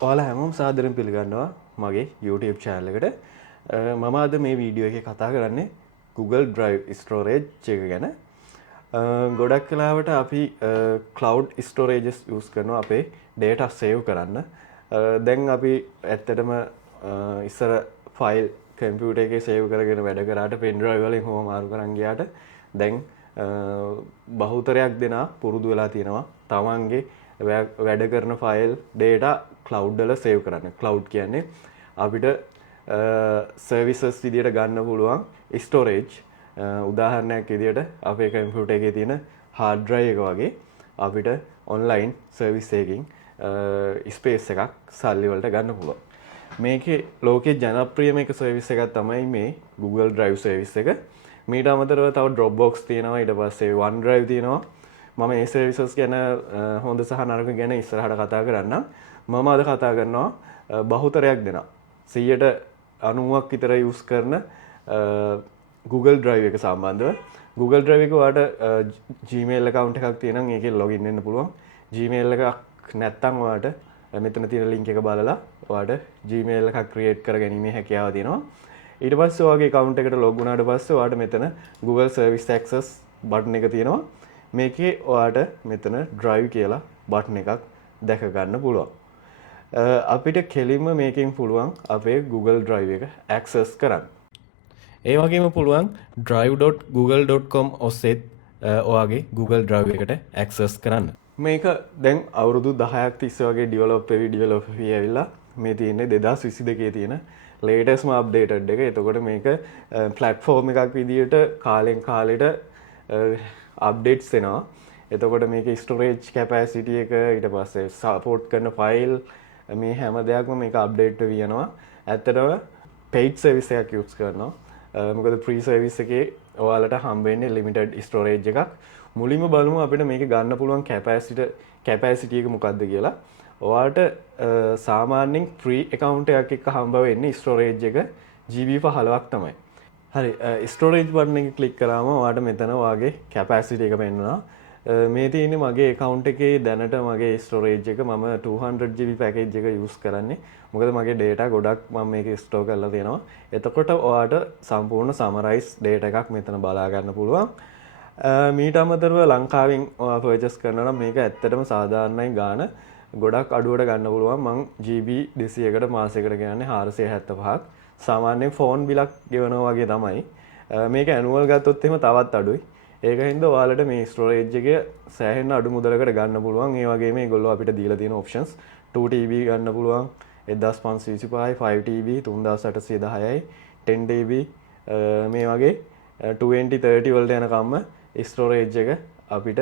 ඔයාලා හැමෝම සාදරයෙන් පිළිගන්නවා මගේ YouTube channel එකට. මම අද මේ වීඩියෝ එකේ කතා කරන්නේ Google Drive storage එක ගැන. ගොඩක් වෙලාවට අපි cloud storages use කරනවා අපේ data save කරන්න. දැන් අපි ඇත්තටම ඉස්සර file computer එකේ save කරගෙන වැඩ කරාට pen drive වලින් හොම මාරු කරන් ගියාට දැන් බහුතරයක් දෙනා පුරුදු වෙලා තියෙනවා තමන්ගේ වැඩ කරන ෆයිල් data cloud වල save කරන්න. cloud කියන්නේ අපිට services විදියට ගන්න පුළුවන් storage. උදාහරණයක් විදියට අපේ computer එකේ තියෙන hard drive එක වගේ අපිට online service එකකින් space එකක් සල්ලි වලට ගන්න පුළුවන්. මේකේ ලෝකේ ජනප්‍රියම එක service එකක් තමයි මේ Google Drive service එක. මීට අමතරව තව Dropbox තියෙනවා, ඊට පස්සේ OneDrive තියෙනවා. මම මේ සර්විසස් ගැන හොඳ සහ නරක ගැන ඉස්සරහට කතා කරන්නම්. මම අද කතා කරනවා බහුතරයක් දෙනා 90%ක් විතර යූස් කරන Google Drive එක සම්බන්ධව. Google Drive එක ඔයාලට Gmail account එකක් තියෙනම් ඒකෙන් login වෙන්න පුළුවන්. Gmail එකක් නැත්නම් ඔයාලට මෙතන තියෙන link එක බලලා ඔයාලට Gmail එකක් create කරගැනීමේ හැකියාව තියෙනවා. ඊට පස්සේ ඔයාගේ account එකට log වුණාට පස්සේ ඔයාලට මෙතන Google Service Access button එක තියෙනවා. මේකේ ඔයාට මෙතන drive කියලා බටන් එකක් දැක ගන්න පුළුවන්. අපිට කෙලින්ම මේකෙන් පුළුවන් අපේ Google Drive එක access කරන්න. ඒ වගේම පුළුවන් drive.google.com ඔස්සේත් ඔයාගේ Google Drive එකට access කරන්න. මේක දැන් අවුරුදු 10ක් තිස්සේ වගේ develop වෙවි ඇවිල්ලා මේ තියෙන්නේ 2022 තියෙන latestම updated එක. එතකොට මේක platform එකක් විදියට කාලෙන් කාලෙට updates එනවා. එතකොට මේකේ storage capacity එක ඊට පස්සේ support කරන file මේ හැම දෙයක්ම මේක update වෙවි යනවා. ඇත්තටම paid service එකක් use කරනවා. මොකද free service එකේ ඔයාලට හම්බ වෙන්නේ limited storage එකක්. මුලින්ම බලමු අපිට මේක ගන්න පුළුවන් capacity එක මොකක්ද කියලා. ඔයාලට සාමාන්‍යයෙන් free account එකක් එක්ක හම්බ වෙන්නේ storage එක GB 15ක් තමයි. හරි, ස්ටෝරේජ් බටන් එක ක්ලික් කරාම ඔයාලට මෙතන ඔයාගේ කැපැසිටි එක පෙන්වනවා. මේ තියෙන්නේ මගේ account එකේ දැනට මගේ ස්ටෝරේජ් එක මම 200GB පැකේජ් එක යූස් කරන්නේ. මොකද මගේ data ගොඩක් මම මේකේ ස්ටෝර් කරලා තියෙනවා. එතකොට ඔයාලට සම්පූර්ණ සමරයිස් data එකක් මෙතන බලා ගන්න පුළුවන්. මීට අමතරව ලංකාවෙන් ඔයා purchase කරනවා නම් මේක ඇත්තටම සාධාරණයි ගාන ගොඩක් අඩුවට ගන්න පුළුවන්. මං GB 200කට මාසයකට ගන්නේ 475ක්. සාමාන්‍යයෙන් ෆෝන් බිලක් ගෙවනවා වගේ තමයි. මේක ඇනුවල් ගත්තොත් එහෙම තවත් අඩුයි. ඒක හින්දා ඔයාලට මේ ස්ටෝරේජ් එක සෑහෙන අඩු මුදලකට ගන්න පුළුවන්. ඒ වගේම මේගොල්ලෝ අපිට දීලා තියෙන ඔප්ෂන්ස් 2TB ගන්න පුළුවන්, 1525යි, 5TB 3810යි, 10TB මේ වගේ 2030 වලට යනකම්ම ස්ටෝරේජ් එක අපිට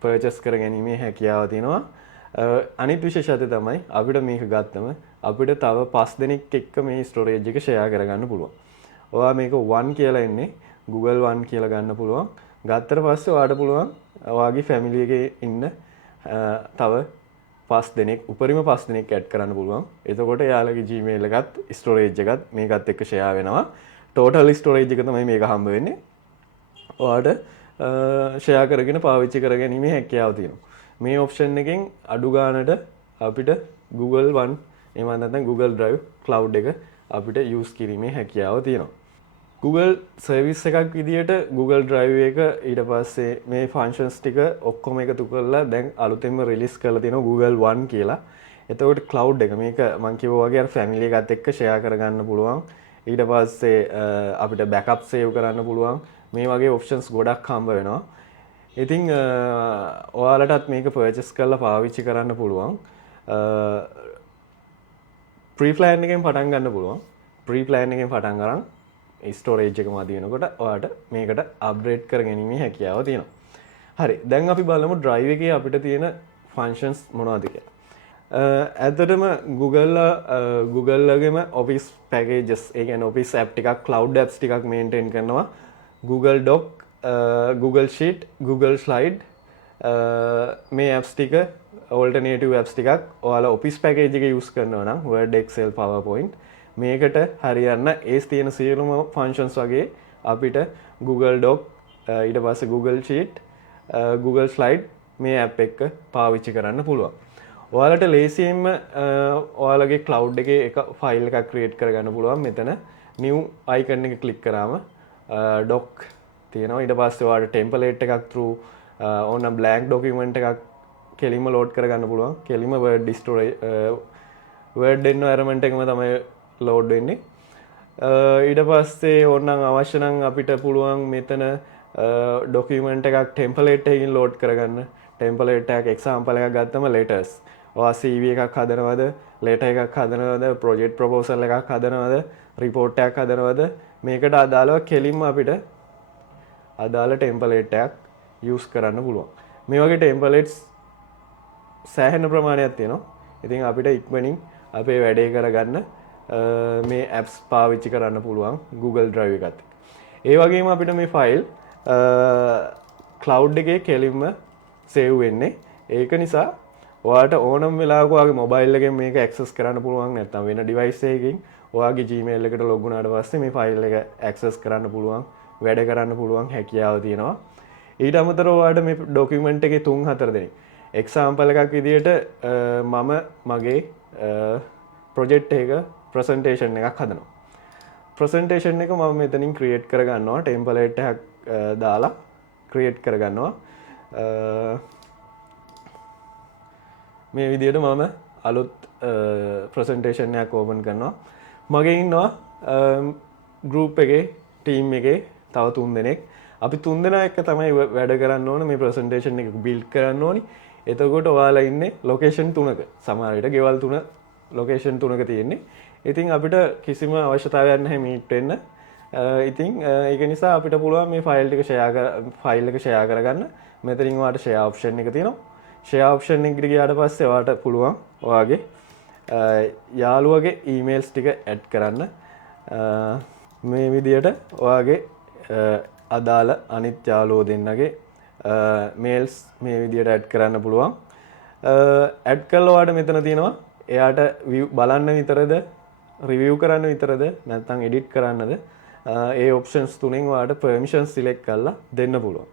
පර්චේස් කර ගැනීමේ හැකියාව තියෙනවා. අනිත් විශේෂත්වය තමයි අපිට මේක ගත්තම අපිට තව 5 දෙනෙක් එක්ක මේ ස්ටෝරේජ් එක ෂෙයා කරගන්න පුළුවන්. ඔයා මේක 1 කියලා එන්නේ Google 1 කියලා ගන්න පුළුවන්. ගත්තට පස්සේ ඔයාට පුළුවන් ඔයාගේ ෆැමිලි එකේ ඉන්න තව 5 දෙනෙක් උපරිම 5 දෙනෙක් ඇඩ් කරන්න පුළුවන්. එතකොට එයාලගේ Gmail එකත් ස්ටෝරේජ් එකත් මේකත් එක්ක ෂෙයා වෙනවා. ටෝටල් ස්ටෝරේජ් එක තමයි මේක හම්බ වෙන්නේ. ඔයාට ෂෙයා කරගෙන පාවිච්චි කරගැනීමේ හැකියාව තියෙනවා. මේ ඔප්ෂන් එකෙන් අඩු ගානට අපිට Google One එහෙම නැත්නම් Google Drive cloud එක අපිට use කිරීමේ හැකියාව තියෙනවා. Google service එකක් විදියට Google Drive එක ඊට පස්සේ මේ functions ටික ඔක්කොම එකතු කරලා දැන් අලුතෙන්ම release කරලා තියෙනවා Google One කියලා. එතකොට cloud එක මේක මම කිව්වා වගේ අර family එකත් එක්ක share කරගන්න පුළුවන්. ඊට පස්සේ අපිට backup save කරන්න පුළුවන්. මේ වගේ options ගොඩක් හම්බ වෙනවා. ඉතින් ඔයාලටත් මේක purchase කරලා පාවිච්චි කරන්න පුළුවන්. pre plan එකෙන් පටන් ගන්න පුළුවන්. pre plan එකෙන් පටන් අරන් storage එක මදි වෙනකොට ඔයාලට මේකට upgrade කරගැනීමේ හැකියාව තියෙනවා. හරි, දැන් අපි බලමු drive එකේ අපිට තියෙන functions මොනවද කියලා. ඇත්තටම Google ගේම office packages ඒ කියන්නේ office app ටිකක් cloud apps ටිකක් maintain කරනවා. Google Doc, Google Sheet, Google Slide මේ apps ටික alternative apps ටිකක් ඔයාලා office package එක use කරනවා නම් Word, Excel, PowerPoint මේකට හරියන්න ඒ තියෙන සියලුම functions වගේ අපිට Google Doc ඊට පස්සේ Google Sheet, Google Slide මේ app එක පාවිච්චි කරන්න පුළුවන්. ඔයාලට ලේසියෙන්ම ඔයාලගේ cloud එකේ එක ෆයිල් එකක් create කරගන්න පුළුවන්. මෙතන new icon එක click කරාම doc තියෙනවා. ඊට පස්සේ ඔයාලට template එකක් through ඕන blank document එකක් කෙලින්ම load කරගන්න පුළුවන්. කෙලින්ම word storage word environment එකම තමයි load වෙන්නේ. ඊට පස්සේ ඕනනම් අවශ්‍ය නම් අපිට පුළුවන් මෙතන document එකක් template එකකින් load කරගන්න. template එකක් example එකක් ගත්තම letters. ඔයා CV එකක් හදනවද, letter එකක් හදනවද, project proposal එකක් හදනවද, report එකක් හදනවද, මේකට අදාළව කෙලින්ම අපිට අදාළ template එකක් use කරන්න පුළුවන්. මේ වගේ templates සෑහෙන ප්‍රමාණයක් තියෙනවා. ඉතින් අපිට ඉක්මනින් අපේ වැඩේ කරගන්න මේ apps පාවිච්චි කරන්න පුළුවන් Google Drive එකත්. ඒ වගේම අපිට මේ ෆයිල් cloud එකේ කෙලින්ම save වෙන්නේ. ඒක නිසා ඔයාලට ඕනම වෙලාවක ඔයාගේ mobile එකෙන් මේක access කරන්න පුළුවන්. නැත්නම් වෙන device එකකින් ඔයාගේ Gmail එකට log වුණාට පස්සේ මේ ෆයිල් එක access කරන්න පුළුවන්, වැඩ කරන්න පුළුවන් හැකියාව තියෙනවා. ඊට අමතරව ඔයාලට මේ document එකේ 3-4 දෙනෙක් example එකක් විදිහට මම මගේ project එක presentation එකක් හදනවා. presentation එක මම මෙතනින් create කරගන්නවා. template එකක් දාලා create කරගන්නවා. මේ විදිහට මම අලුත් presentation එකක් open කරනවා. මගේ ඉන්නවා group එකේ team එකේ තව 3 දෙනෙක්. අපි 3 දෙනා එක්ක තමයි වැඩ කරන්න ඕන මේ presentation එක build කරන්න ඕනි. එතකොට ඔයාලා ඉන්නේ location 3ක. සමහර විට ගෙවල් 3 location 3ක තියෙන්නේ. ඉතින් අපිට කිසිම අවශ්‍යතාවයක් නැහැ meet වෙන්න. ඉතින් ඒක නිසා අපිට පුළුවන් මේ ෆයිල් එක share කරගන්න. මෙතනින් ඔයාලට share option එක තියෙනවා. share option එකට ගියාට පස්සේ ඔයාලට පුළුවන් ඔයාගේ යාළුවගේ emails ටික add කරන්න. මේ විදියට ඔයාගේ අදාළ අනිත් යාළුවෝ දෙන්නගේ mails මේ විදියට add කරන්න පුළුවන්. add කළා ඔයාලට මෙතන තියෙනවා එයාට view බලන්න විතරද review කරන්න විතරද නැත්නම් edit කරන්නද ඒ options තුනෙන් ඔයාලට permissions select කරලා දෙන්න පුළුවන්.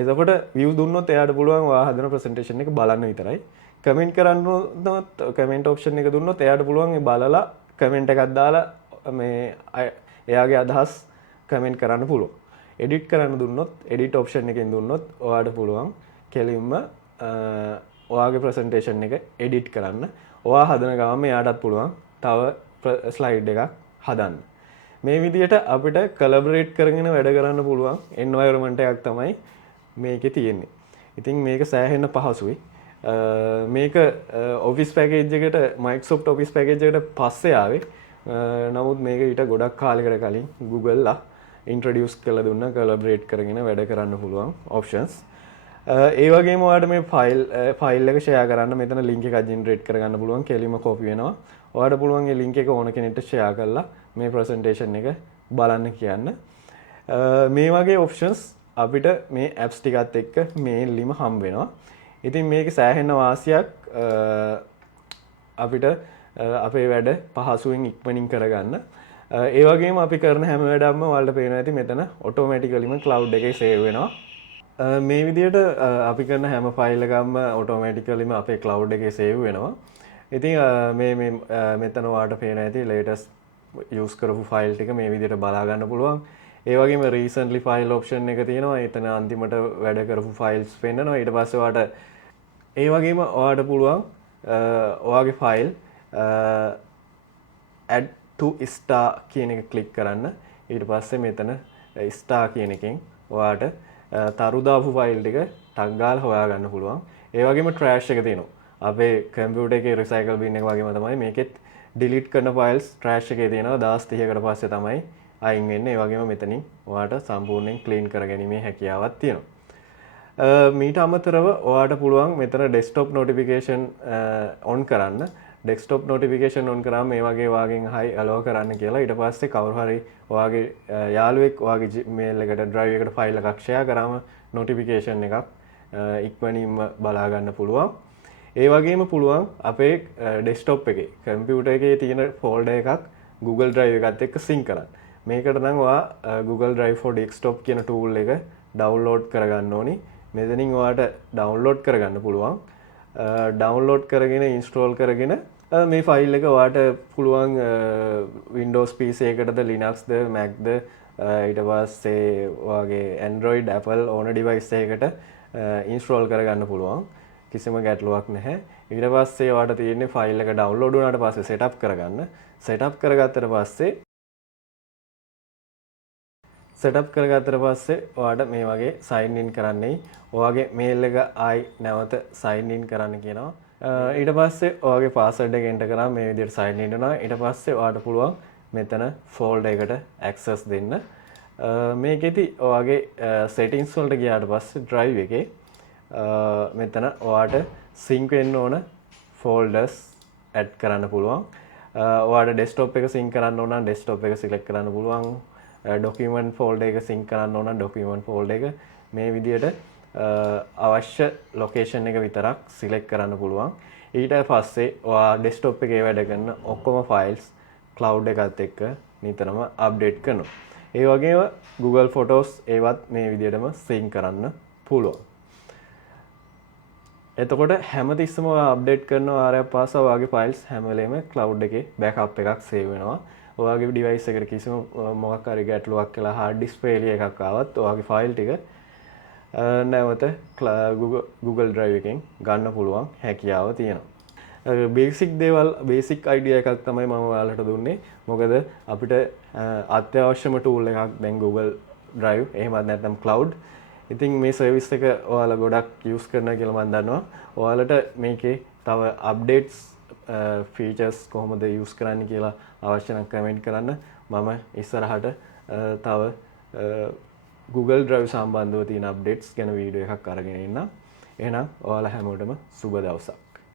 එතකොට view දුන්නොත් එයාට පුළුවන් ඔයා හදන presentation එක බලන්න විතරයි. comment කරන්නොත් comment option එක දුන්නොත් එයාට පුළුවන් ඒ බලලා comment එකක් දාලා මේ එයාගේ අදහස් comment කරන්න පුළුවන්. edit කරන්න දුන්නොත් edit option එකෙන් දුන්නොත් ඔයාට පුළුවන් කෙලින්ම ඔයාගේ presentation එක edit කරන්න. ඔයා හදන ගමන් එයාටත් පුළුවන් තව slide එකක් හදන්න. මේ විදිහට අපිට collaborate කරගෙන වැඩ කරන්න පුළුවන් environment එකක් තමයි මේකේ තියෙන්නේ. ඉතින් මේක සෑහෙන පහසුයි. මේක office package එකට Microsoft office package එකට පස්සේ ආවේ. නමුත් මේක ඊට ගොඩක් කාලයකට කලින් Google ලා introduce කරලා දුන්නා collaborate කරගෙන වැඩ කරන්න පුළුවන් options. ඒ වගේම ඔයාලට මේ ෆයිල් එක share කරන්න මෙතන link එකක් generate කරගන්න පුළුවන්. කෙලින්ම copy වෙනවා. ඔයාලට පුළුවන් මේ link එක ඕන කෙනෙක්ට share කරලා මේ presentation එක බලන්න කියන්න. මේ වගේ options අපිට මේ apps ටිකත් එක්ක mainlyම හම්බ වෙනවා. ඉතින් මේකේ සෑහෙන වාසියක් අපිට අපේ වැඩ පහසුවෙන් ඉක්මනින් කරගන්න. ඒ වගේම අපි කරන හැම වැඩක්ම ඔයාලට පේනවා ඇති මෙතන automaticallyම cloud එකේ save වෙනවා. මේ විදිහට අපි කරන හැම ෆයිල් එකක්ම automaticallyම අපේ cloud එකේ save වෙනවා. ඉතින් මේ මෙතන ඔයාලට පේනවා ඇති latest use කරපු ෆයිල් ටික මේ විදිහට බලා ගන්න පුළුවන්. ඒ වගේම recently file option එක තියෙනවා. එතන අන්තිමට වැඩ කරපු files පෙන්නනවා. ඊට පස්සේ ඔයාලට ඒ වගේම ඔයාලට පුළුවන් ඔයාගේ file add to star කියන එක click කරන්න. ඊට පස්සේ මෙතන star කියන එකෙන් ඔයාලට තරු දාපු file ටික ටක් ගාලා හොයාගන්න පුළුවන්. ඒ වගේම trash එක තියෙනවා. අපේ computer එකේ recycle bin එක වගේම තමයි මේකෙත් delete කරන files trash එකේ තියෙනවා. 1030කට පස්සේ තමයි අයින් වෙන්නේ. ඒ වගේම මෙතනින් ඔයාලට සම්පූර්ණයෙන් clean කරගැනීමේ හැකියාවක් තියෙනවා. මීට අමතරව ඔයාලට පුළුවන් මෙතන desktop notification on කරන්න. desktop notification on කරාම මේ වගේ වාගෙන් hi allow කරන්න කියලා. ඊට පස්සේ කවුරු හරි ඔයාගේ යාළුවෙක් ඔයාගේ mail එකට drive එකට file එකක් share කරාම notification එකක් ඉක්මනින්ම බලා ගන්න පුළුවන්. ඒ වගේම පුළුවන් අපේ desktop එකේ computer එකේ තියෙන folder එකක් Google Drive එකත් එක්ක sync කරන්න. මේකට නම් ඔයා Google Drive for Desktop කියන tool එක download කරගන්න ඕනි. මෙතනින් ඔයාට download කරගන්න පුළුවන්. ඩවුන්ලෝඩ් කරගෙන ඉන්ස්ටෝල් කරගෙන මේ ෆයිල් එක ඔයාට පුළුවන් Windows PC එකටද Linuxද Macද ඊට පස්සේ ඔයාගේ Android Apple ඕන device එකකට ඉන්ස්ටෝල් කරගන්න පුළුවන්. කිසිම ගැටලුවක් නැහැ. ඊට පස්සේ ඔයාට තියෙන්නේ ෆයිල් එක ඩවුන්ලෝඩ් වුණාට පස්සේ සෙටප් කරගන්න. සෙටප් කරගත්තට පස්සේ ඔයාට මේ වගේ sign in කරන්නයි. ඔයාගේ mail එක ආයි නැවත sign in කරන්න කියනවා. ඊට පස්සේ ඔයාගේ password එක enter කරාම මේ විදිහට sign in වෙනවා. ඊට පස්සේ ඔයාට පුළුවන් මෙතන folder එකට access දෙන්න. මේකෙදි ඔයාගේ settings වලට ගියාට පස්සේ drive එකේ මෙතන ඔයාට sync වෙන්න ඕන folders add කරන්න පුළුවන්. ඔයාට desktop එක sync කරන්න ඕන නම් desktop එක select කරන්න පුළුවන්. document folder එක sync කරන්න ඕන නම් document folder එක මේ විදිහට අවශ්‍ය location එක විතරක් select කරන්න පුළුවන්. ඊට පස්සේ ඔයා desktop එකේ වැඩ කරන ඔක්කොම files cloud එකත් එක්ක නිතරම update කරනවා. ඒ වගේම Google Photos ඒවත් මේ විදිහටම sync කරන්න පුළුවන්. එතකොට හැමතිස්සම ඔයා අප්ඩේට් කරනවා ආරයක් පාසා ඔයාගේ ෆයිල්ස් හැම වෙලේම cloud එකේ backup එකක් save වෙනවා. ඔයාගේ device එකට කිසිම මොකක් හරි ගැටලුවක් කියලා hard disk failure එකක් ආවත් ඔයාගේ ෆයිල් ටික නැවත Google Drive එකෙන් ගන්න පුළුවන් හැකියාව තියෙනවා. බේසික් අයිඩියා එකක් තමයි මම ඔයාලට දුන්නේ. මොකද අපිට අත්‍යවශ්‍යම tool එකක් දැන් Google Drive එහෙමත් නැත්නම් cloud. ඉතින් මේ සර්විස් එක ඔයාලා ගොඩක් යූස් කරනවා කියලා මම දන්නවා. ඔයාලට මේකේ තව අප්ඩේට්ස් ෆීචර්ස් කොහොමද යූස් කරන්න කියලා අවශ්‍ය නම් කමෙන්ට් කරන්න. මම ඉස්සරහට තව Google Drive සම්බන්ධව තියෙන අප්ඩේට්ස් ගැන වීඩියෝ එකක් අරගෙන එන්නම්. එහෙනම් ඔයාලා හැමෝටම සුබ දවසක්.